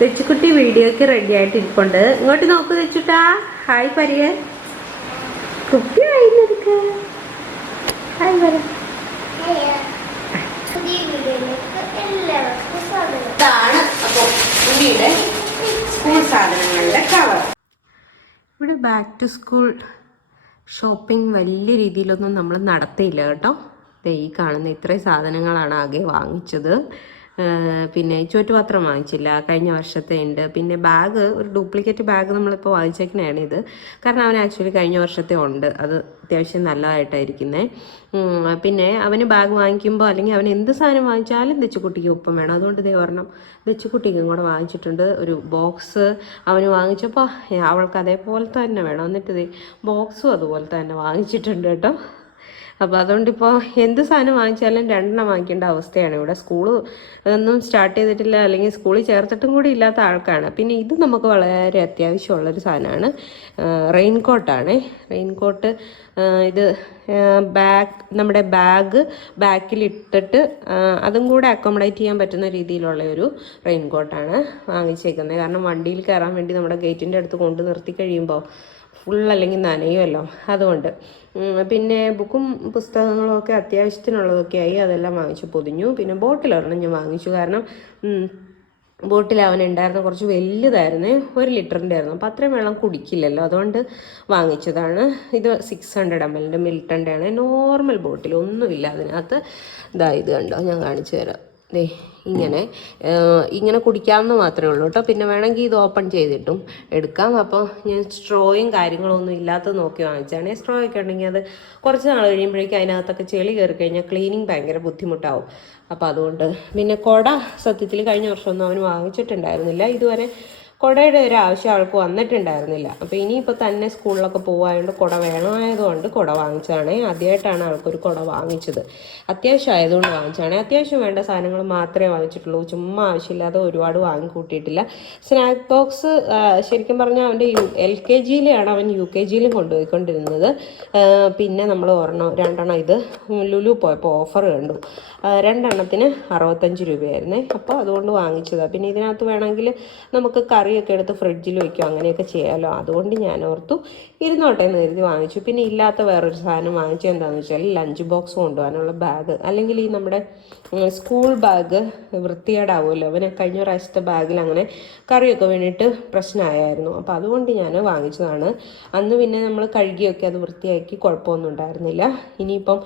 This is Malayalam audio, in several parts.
തെച്ചുകുട്ടി വീഡിയോക്ക് റെഡി ആയിട്ട് ഇരിപ്പുണ്ട്. ഇങ്ങോട്ട് നോക്കൂ തെച്ചുട്ടാ. ഹായ് പറയ. കുട്ടി ആയിക്ക് ഹായ് പറ. ഇതാണ് അപ്പോൾ ഉണ്ണിയുടെ സ്കൂൾ സാധനങ്ങളുടെ കവർ. ഇവിടെ ബാക്ക് ടു സ്കൂൾ ഷോപ്പിംഗ് വലിയ രീതിയിലൊന്നും നമ്മൾ നടത്തിയില്ല കേട്ടോ. ഈ കാണുന്ന ഇത്രയും സാധനങ്ങളാണ് ആകെ വാങ്ങിച്ചത്. പിന്നെ ചുറ്റുപാത്രം വാങ്ങിച്ചില്ല, കഴിഞ്ഞ വർഷത്തെ ഉണ്ട്. പിന്നെ ബാഗ്, ഒരു ഡ്യൂപ്ലിക്കേറ്റ് ബാഗ് നമ്മളിപ്പോൾ വാങ്ങിച്ചേക്കണതാണ് ഇത്. കാരണം അവൻ ആക്ച്വലി കഴിഞ്ഞ വർഷത്തെ ഉണ്ട്, അത് അത്യാവശ്യം നല്ലതായിട്ടായിരിക്കുന്നത്. പിന്നെ അവന് ബാഗ് വാങ്ങിക്കുമ്പോൾ അല്ലെങ്കിൽ അവൻ എന്ത് സാധനം വാങ്ങിച്ചാലും തെച്ചുകുട്ടിക്ക് ഒപ്പം വേണം. അതുകൊണ്ട് ഇതേ ഒരെണ്ണം തെച്ചുകുട്ടിക്കും കൂടെ വാങ്ങിച്ചിട്ടുണ്ട്. ഒരു ബോക്സ് അവന് വാങ്ങിച്ചപ്പോൾ അവൾക്ക് അതേപോലെ തന്നെ വേണം. എന്നിട്ട് ഇത് ബോക്സും അതുപോലെ തന്നെ വാങ്ങിച്ചിട്ടുണ്ട് കേട്ടോ. അപ്പോൾ അതുകൊണ്ടിപ്പോൾ എന്ത് സാധനം വാങ്ങിച്ചാലും രണ്ടെണ്ണം വാങ്ങിക്കേണ്ട അവസ്ഥയാണ് ഇവിടെ. സ്കൂള് ഒന്നും സ്റ്റാർട്ട് ചെയ്തിട്ടില്ല, അല്ലെങ്കിൽ സ്കൂളിൽ ചേർത്തിട്ടും കൂടി ഇല്ലാത്ത ആൾക്കാണ്. പിന്നെ ഇത് നമുക്ക് വളരെ അത്യാവശ്യമുള്ളൊരു സാധനമാണ്. റെയിൻകോട്ടാണ്. റെയിൻകോട്ട് ഇത് നമ്മുടെ ബാക്കിലിട്ടിട്ട് അതും കൂടെ അക്കോമഡേറ്റ് ചെയ്യാൻ പറ്റുന്ന രീതിയിലുള്ള ഒരു റെയിൻകോട്ടാണ് വാങ്ങിച്ചേക്കുന്നത്. കാരണം വണ്ടിയിൽ കയറാൻ വേണ്ടി നമ്മുടെ ഗേറ്റിൻ്റെ അടുത്ത് കൊണ്ട് നിർത്തി കഴിയുമ്പോൾ ഫുൾ അല്ലെങ്കിൽ നനയുമല്ലോ, അതുകൊണ്ട്. പിന്നെ ബുക്കും പുസ്തകങ്ങളും ഒക്കെ അത്യാവശ്യത്തിനുള്ളതൊക്കെ ആയി, അതെല്ലാം വാങ്ങിച്ചു പൊതിഞ്ഞു. പിന്നെ ബോട്ടിലൊരെണ്ണം ഞാൻ വാങ്ങിച്ചു. കാരണം ബോട്ടിൽ അവനുണ്ടായിരുന്ന കുറച്ച് വലുതായിരുന്നേ, 1 ലിറ്ററിൻ്റെ ആയിരുന്നു. അപ്പോൾ അത്രയും വെള്ളം കുടിക്കില്ലല്ലോ, അതുകൊണ്ട് വാങ്ങിച്ചതാണ്. ഇത് 600 ml മിൽട്ടൻ്റെ ആണ്. നോർമൽ ബോട്ടിൽ, ഒന്നുമില്ല അതിനകത്ത്. ഇത് കണ്ടോ, ഞാൻ കാണിച്ചു തരാം. ഇങ്ങനെ കുടിക്കാമെന്ന് മാത്രമേ ഉള്ളൂ കേട്ടോ. പിന്നെ വേണമെങ്കിൽ ഇത് ഓപ്പൺ ചെയ്തിട്ടും എടുക്കാം. അപ്പോൾ ഞാൻ സ്ട്രോയും കാര്യങ്ങളൊന്നും ഇല്ലാത്തത് നോക്കി വാങ്ങിച്ചാണ്. സ്ട്രോ ഒക്കെ ഉണ്ടെങ്കിൽ അത് കുറച്ച് നാൾ കഴിയുമ്പോഴേക്കും അതിനകത്തൊക്കെ ചെളി കയറി കഴിഞ്ഞാൽ ക്ലീനിങ് ഭയങ്കര ബുദ്ധിമുട്ടാവും. അപ്പോൾ അതുകൊണ്ട്. പിന്നെ കുട സത്യത്തിൽ കഴിഞ്ഞ വർഷമൊന്നും അവന് വാങ്ങിച്ചിട്ടുണ്ടായിരുന്നില്ല. ഇതുവരെ കുടയുടെ ഒരു ആവശ്യം ആൾക്ക് വന്നിട്ടുണ്ടായിരുന്നില്ല. അപ്പോൾ ഇനിയിപ്പോൾ തന്നെ സ്കൂളിലൊക്കെ പോകുന്നതുകൊണ്ട് കുട വേണമായതുകൊണ്ട് കുട വാങ്ങിച്ചതാണ്. ആദ്യമായിട്ടാണ് ആൾക്കൊരു കുട വാങ്ങിച്ചത്. അത്യാവശ്യം ആയതുകൊണ്ട് വാങ്ങിച്ചതാണ്. അത്യാവശ്യം വേണ്ട സാധനങ്ങൾ മാത്രമേ വാങ്ങിച്ചിട്ടുള്ളൂ. ചുമ്മാ ആവശ്യമില്ലാതെ ഒരുപാട് വാങ്ങിക്കൂട്ടിയിട്ടില്ല. സ്നാക്ക് ബോക്സ് ശരിക്കും പറഞ്ഞാൽ അവൻ്റെ LKGയിലാണ് അവൻ UKGയിലും കൊണ്ടുപോയിക്കൊണ്ടിരുന്നത്. പിന്നെ നമ്മൾ രണ്ടെണ്ണം ഇത് ലുലു പോയപ്പോൾ ഓഫർ കണ്ടു. 2 എണ്ണത്തിന് 65 രൂപയായിരുന്നേ. അപ്പോൾ അതുകൊണ്ട് വാങ്ങിച്ചതാണ്. പിന്നെ ഇതിനകത്ത് വേണമെങ്കിൽ നമുക്ക് കറിയൊക്കെ എടുത്ത് ഫ്രിഡ്ജിൽ വയ്ക്കും, അങ്ങനെയൊക്കെ ചെയ്യാമല്ലോ. അതുകൊണ്ട് ഞാൻ ഓർത്തു ഇരുന്നോട്ടെ എന്ന് കരുതി വാങ്ങിച്ചു. പിന്നെ ഇല്ലാത്ത വേറൊരു സാധനം വാങ്ങിച്ചത് എന്താണെന്ന് വെച്ചാൽ ലഞ്ച് ബോക്സ് കൊണ്ടുപോകാനുള്ള ബാഗ്. അല്ലെങ്കിൽ ഈ നമ്മുടെ സ്കൂൾ ബാഗ് വൃത്തികേടാവുമല്ലോ. അവന് കഴിഞ്ഞ പ്രാവശ്യത്തെ ബാഗിൽ അങ്ങനെ കറിയൊക്കെ വീണിട്ട് പ്രശ്നമായിരുന്നു. അപ്പോൾ അതുകൊണ്ട് ഞാൻ വാങ്ങിച്ചതാണ്. അന്ന് പിന്നെ നമ്മൾ കഴുകിയൊക്കെ അത് വൃത്തിയാക്കി, കുഴപ്പമൊന്നും ഉണ്ടായിരുന്നില്ല. ഇനിയിപ്പം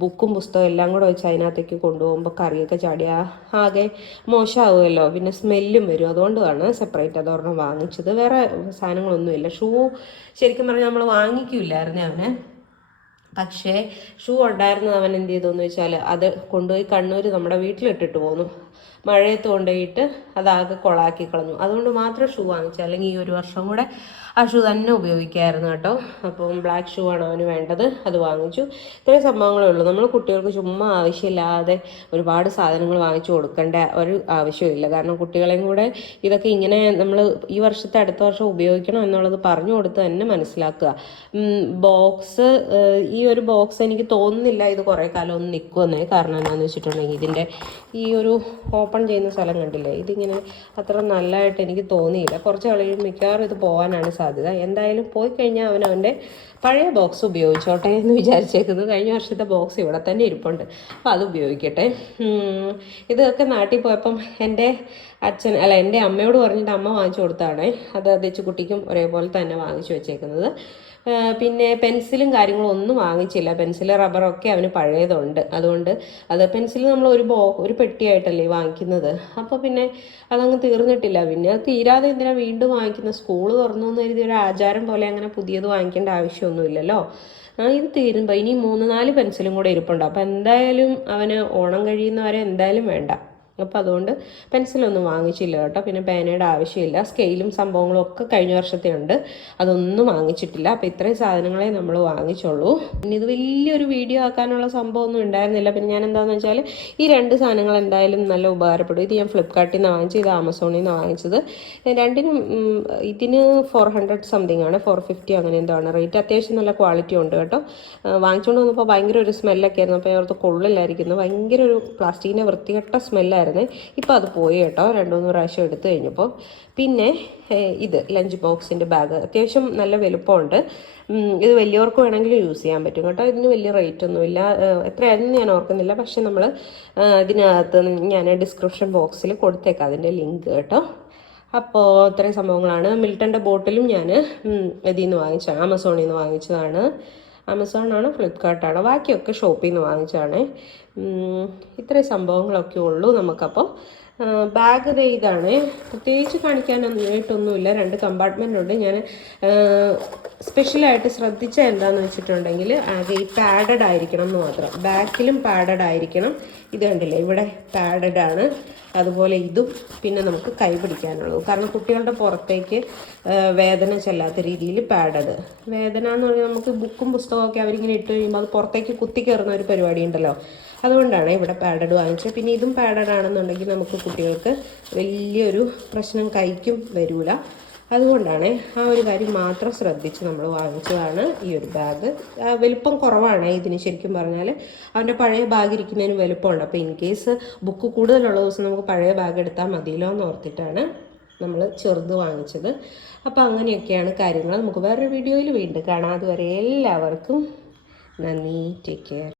ബുക്കും പുസ്തകം എല്ലാം കൂടെ വെച്ച് അതിനകത്തേക്ക് കൊണ്ടുപോകുമ്പോൾ കറിയൊക്കെ ചാടിയാൽ ആകെ മോശമാവുമല്ലോ, പിന്നെ സ്മെല്ലും വരും. അതുകൊണ്ടാണ് സെപ്പറേറ്റ് അതൊരെണ്ണം വാങ്ങിച്ചത്. വേറെ സാധനങ്ങളൊന്നുമില്ല. ഷൂ ശരിക്കും പറഞ്ഞാൽ നമ്മൾ വാങ്ങിക്കില്ലായിരുന്നേ അവന്. പക്ഷേ ഷൂ ഉണ്ടായിരുന്നത് അവൻ എന്ത് ചെയ്തു എന്ന് വെച്ചാൽ അത് കൊണ്ടുപോയി കണ്ണൂർ നമ്മുടെ വീട്ടിലിട്ടിട്ട് പോന്നു. മഴയത്ത് കൊണ്ടുപോയിട്ട് അതാകെ കൊളാക്കി കളഞ്ഞു. അതുകൊണ്ട് മാത്രം ഷൂ വാങ്ങിച്ചു. അല്ലെങ്കിൽ ഈ ഒരു വർഷം കൂടെ ആ ഷൂ തന്നെ ഉപയോഗിക്കാമായിരുന്നു കേട്ടോ. അപ്പം ബ്ലാക്ക് ഷൂ ആണ് അവന് വേണ്ടത്, അത് വാങ്ങിച്ചു. ഇത്രയും സംഭവങ്ങളേ ഉള്ളൂ. നമ്മൾ കുട്ടികൾക്ക് ചുമ്മാ ആവശ്യമില്ലാതെ ഒരുപാട് സാധനങ്ങൾ വാങ്ങിച്ചു കൊടുക്കേണ്ട ഒരു ആവശ്യമില്ല. കാരണം കുട്ടികളെയും കൂടെ ഇതൊക്കെ ഇങ്ങനെ നമ്മൾ ഈ വർഷത്തെ അടുത്ത വർഷം ഉപയോഗിക്കണം എന്നുള്ളത് പറഞ്ഞു കൊടുത്ത് തന്നെ മനസ്സിലാക്കുക. ബോക്സ്, ഈ ഒരു ബോക്സ് എനിക്ക് തോന്നുന്നില്ല ഇത് കുറേ കാലം ഒന്നും നിൽക്കുമെന്നേ. കാരണം എന്താണെന്ന് വെച്ചിട്ടുണ്ടെങ്കിൽ ഇതിൻ്റെ ഈ ഒരു ഓപ്പൺ ചെയ്യുന്ന സ്ഥലം കണ്ടില്ലേ, ഇതിങ്ങനെ അത്ര നല്ലതായിട്ട് എനിക്ക് തോന്നിയില്ല. കുറച്ച് കളിയിൽ മിക്കവാറും ഇത് പോകാനാണ് സാധ്യത. എന്തായാലും പോയി കഴിഞ്ഞാൽ അവൻ്റെ പഴയ ബോക്സ് ഉപയോഗിച്ചോട്ടെ എന്ന് വിചാരിച്ചേക്കുന്നത്. കഴിഞ്ഞ വർഷത്തെ ബോക്സ് ഇവിടെ തന്നെ ഇരിപ്പുണ്ട്, അപ്പോൾ അത് ഉപയോഗിക്കട്ടെ. ഇതൊക്കെ നാട്ടിൽ പോയപ്പം എൻ്റെ അമ്മയോട് പറഞ്ഞിട്ട് അമ്മ വാങ്ങിച്ചു കൊടുത്താണ്. അത് തെച്ചുകുട്ടിക്കും ഒരേപോലെ തന്നെ വാങ്ങിച്ചു വെച്ചേക്കുന്നത്. പിന്നെ പെൻസിലും കാര്യങ്ങളും ഒന്നും വാങ്ങിച്ചില്ല. പെൻസിൽ റബ്ബറൊക്കെ അവന് പഴയതുണ്ട്. അതുകൊണ്ട് പെൻസിൽ നമ്മൾ ഒരു പെട്ടിയായിട്ടല്ലേ വാങ്ങിക്കുന്നത്. അപ്പോൾ പിന്നെ അതങ്ങ് തീർന്നിട്ടില്ല. പിന്നെ അത് തീരാതെ എന്തിനാ വീണ്ടും വാങ്ങിക്കുന്നത്? സ്കൂൾ തുറന്നു എന്ന് കരുതി ഒരു ആചാരം പോലെ അങ്ങനെ പുതിയത് വാങ്ങിക്കേണ്ട ആവശ്യമൊന്നുമില്ലല്ലോ. ഇത് തീരുമ്പോൾ ഇനി 3-4 പെൻസിലും കൂടെ ഇരിപ്പുണ്ട്. അപ്പോൾ എന്തായാലും അവന് ഓണം കഴിയുന്നവരെ എന്തായാലും വേണ്ട. അപ്പോൾ അതുകൊണ്ട് പെൻസിലൊന്നും വാങ്ങിച്ചില്ല കേട്ടോ. പിന്നെ പേനയുടെ ആവശ്യമില്ല. സ്കെയിലും സംഭവങ്ങളും ഒക്കെ കഴിഞ്ഞ വർഷത്തെ ഉണ്ട്, അതൊന്നും വാങ്ങിച്ചിട്ടില്ല. അപ്പോൾ ഇത്രയും സാധനങ്ങളെ നമ്മൾ വാങ്ങിച്ചുള്ളൂ. പിന്നെ ഇത് വലിയൊരു വീഡിയോ ആക്കാനുള്ള സംഭവമൊന്നും ഉണ്ടായിരുന്നില്ല. പിന്നെ ഞാൻ എന്താണെന്ന് വെച്ചാൽ ഈ 2 സാധനങ്ങൾ എന്തായാലും നല്ല ഉപകാരപ്പെടും. ഇത് ഞാൻ ഫ്ലിപ്കാർട്ടിൽ നിന്ന് വാങ്ങിച്ചു, ഇത് ആമസോണിൽ നിന്ന് വാങ്ങിച്ചത്. രണ്ടിനും ഇതിന് 400 സംതിങ് ആണ്, 450 അങ്ങനെ എന്തോ ആണ് റേറ്റ്. അത്യാവശ്യം നല്ല ക്വാളിറ്റി ഉണ്ട് കേട്ടോ. വാങ്ങിച്ചുകൊണ്ട് വന്നപ്പോൾ ഭയങ്കര ഒരു സ്മെല്ലൊക്കെ ആയിരുന്നു. അപ്പോൾ ഓർത്ത് കൊള്ളില്ലായിരിക്കുന്നു. ഭയങ്കര ഒരു പ്ലാസ്റ്റിക്കിൻ്റെ വൃത്തികെട്ട സ്മെല്ലായിരുന്നു. ഉണ്ടായിരുന്നേ. ഇപ്പോൾ അത് പോയി കേട്ടോ, 2-3 പ്രാവശ്യം എടുത്തു കഴിഞ്ഞപ്പോൾ. പിന്നെ ഇത് ലഞ്ച് ബോക്സിൻ്റെ ബാഗ് അത്യാവശ്യം നല്ല വലുപ്പമുണ്ട്. ഇത് വലിയവർക്ക് വേണമെങ്കിൽ യൂസ് ചെയ്യാൻ പറ്റും കേട്ടോ. ഇതിന് വലിയ റേറ്റ് ഒന്നുമില്ല, എത്രയാണെന്ന് ഞാൻ ഓർക്കുന്നില്ല. പക്ഷെ നമ്മൾ ഇതിനകത്ത് ഞാൻ ഡിസ്ക്രിപ്ഷൻ ബോക്സിൽ കൊടുത്തേക്കാം അതിൻ്റെ ലിങ്ക് കേട്ടോ. അപ്പോൾ ഇത്രയും സംഭവങ്ങളാണ്. മിൽട്ടൻ്റെ ബോട്ടിലും ഞാൻ ഇതിൽ നിന്ന് വാങ്ങിച്ചതാണ്, ആമസോണിൽ നിന്ന് വാങ്ങിച്ചതാണ്. ആമസോണാണോ ഫ്ലിപ്കാർട്ടാണോ, ബാക്കിയൊക്കെ ഷോപ്പിൽ നിന്ന് വാങ്ങിച്ചതാണ്. ഇത്രയും സംഭവങ്ങളൊക്കെ ഉള്ളൂ നമുക്കപ്പോൾ. ബാഗ് ഇതാണ്, പ്രത്യേകിച്ച് കാണിക്കാനൊന്നായിട്ടൊന്നുമില്ല. 2 കമ്പാർട്ട്മെൻ്റ് ഉണ്ട്. ഞാൻ സ്പെഷ്യലായിട്ട് ശ്രദ്ധിച്ച എന്താണെന്ന് വെച്ചിട്ടുണ്ടെങ്കിൽ ആകെ ഈ പാഡഡ് ആയിരിക്കണം എന്ന് മാത്രം. ബാക്കിലും പാഡഡ് ആയിരിക്കണം. ഇത് കണ്ടില്ലേ, ഇവിടെ പാഡഡ് ആണ്. അതുപോലെ ഇതും പിന്നെ നമുക്ക് കൈ പിടിക്കാനുള്ളൂ. കാരണം കുട്ടികളുടെ പുറത്തേക്ക് വേദന ചെല്ലാത്ത രീതിയിൽ പാഡഡ്. വേദന എന്ന് പറഞ്ഞാൽ നമുക്ക് ബുക്കും പുസ്തകമൊക്കെ അവരിങ്ങനെ ഇട്ട് കഴിയുമ്പോൾ അത് പുറത്തേക്ക് കുത്തി കയറുന്ന ഒരു പരിപാടി ഉണ്ടല്ലോ, അതുകൊണ്ടാണ് ഇവിടെ പാഡഡ് വാങ്ങിച്ചത്. പിന്നെ ഇതും പാഡഡ് ആണെന്നുണ്ടെങ്കിൽ നമുക്ക് കുട്ടികൾക്ക് വലിയൊരു പ്രശ്നം കൈക്കും വരില്ല. അതുകൊണ്ടാണ് ആ ഒരു കാര്യം മാത്രം ശ്രദ്ധിച്ച് നമ്മൾ വാങ്ങിച്ചതാണ് ഈ ഒരു ബാഗ്. വലുപ്പം കുറവാണ് ഇതിന്, ശരിക്കും പറഞ്ഞാൽ അവൻ്റെ പഴയ ബാഗ് ഇരിക്കുന്നതിന് വലുപ്പമുണ്ട്. അപ്പോൾ ഇൻ കേസ് ബുക്ക് കൂടുതലുള്ള ദിവസം നമുക്ക് പഴയ ബാഗ് എടുത്താൽ മതിയല്ലോ എന്ന് ഓർത്തിട്ടാണ് നമ്മൾ ചെറുത് വാങ്ങിച്ചത്. അപ്പോൾ അങ്ങനെയൊക്കെയാണ് കാര്യങ്ങൾ. നമുക്ക് വേറൊരു വീഡിയോയിൽ വീണ്ടും കാണാം. അതുവരെ എല്ലാവർക്കും നന്ദി, ടേക്ക് കെയർ.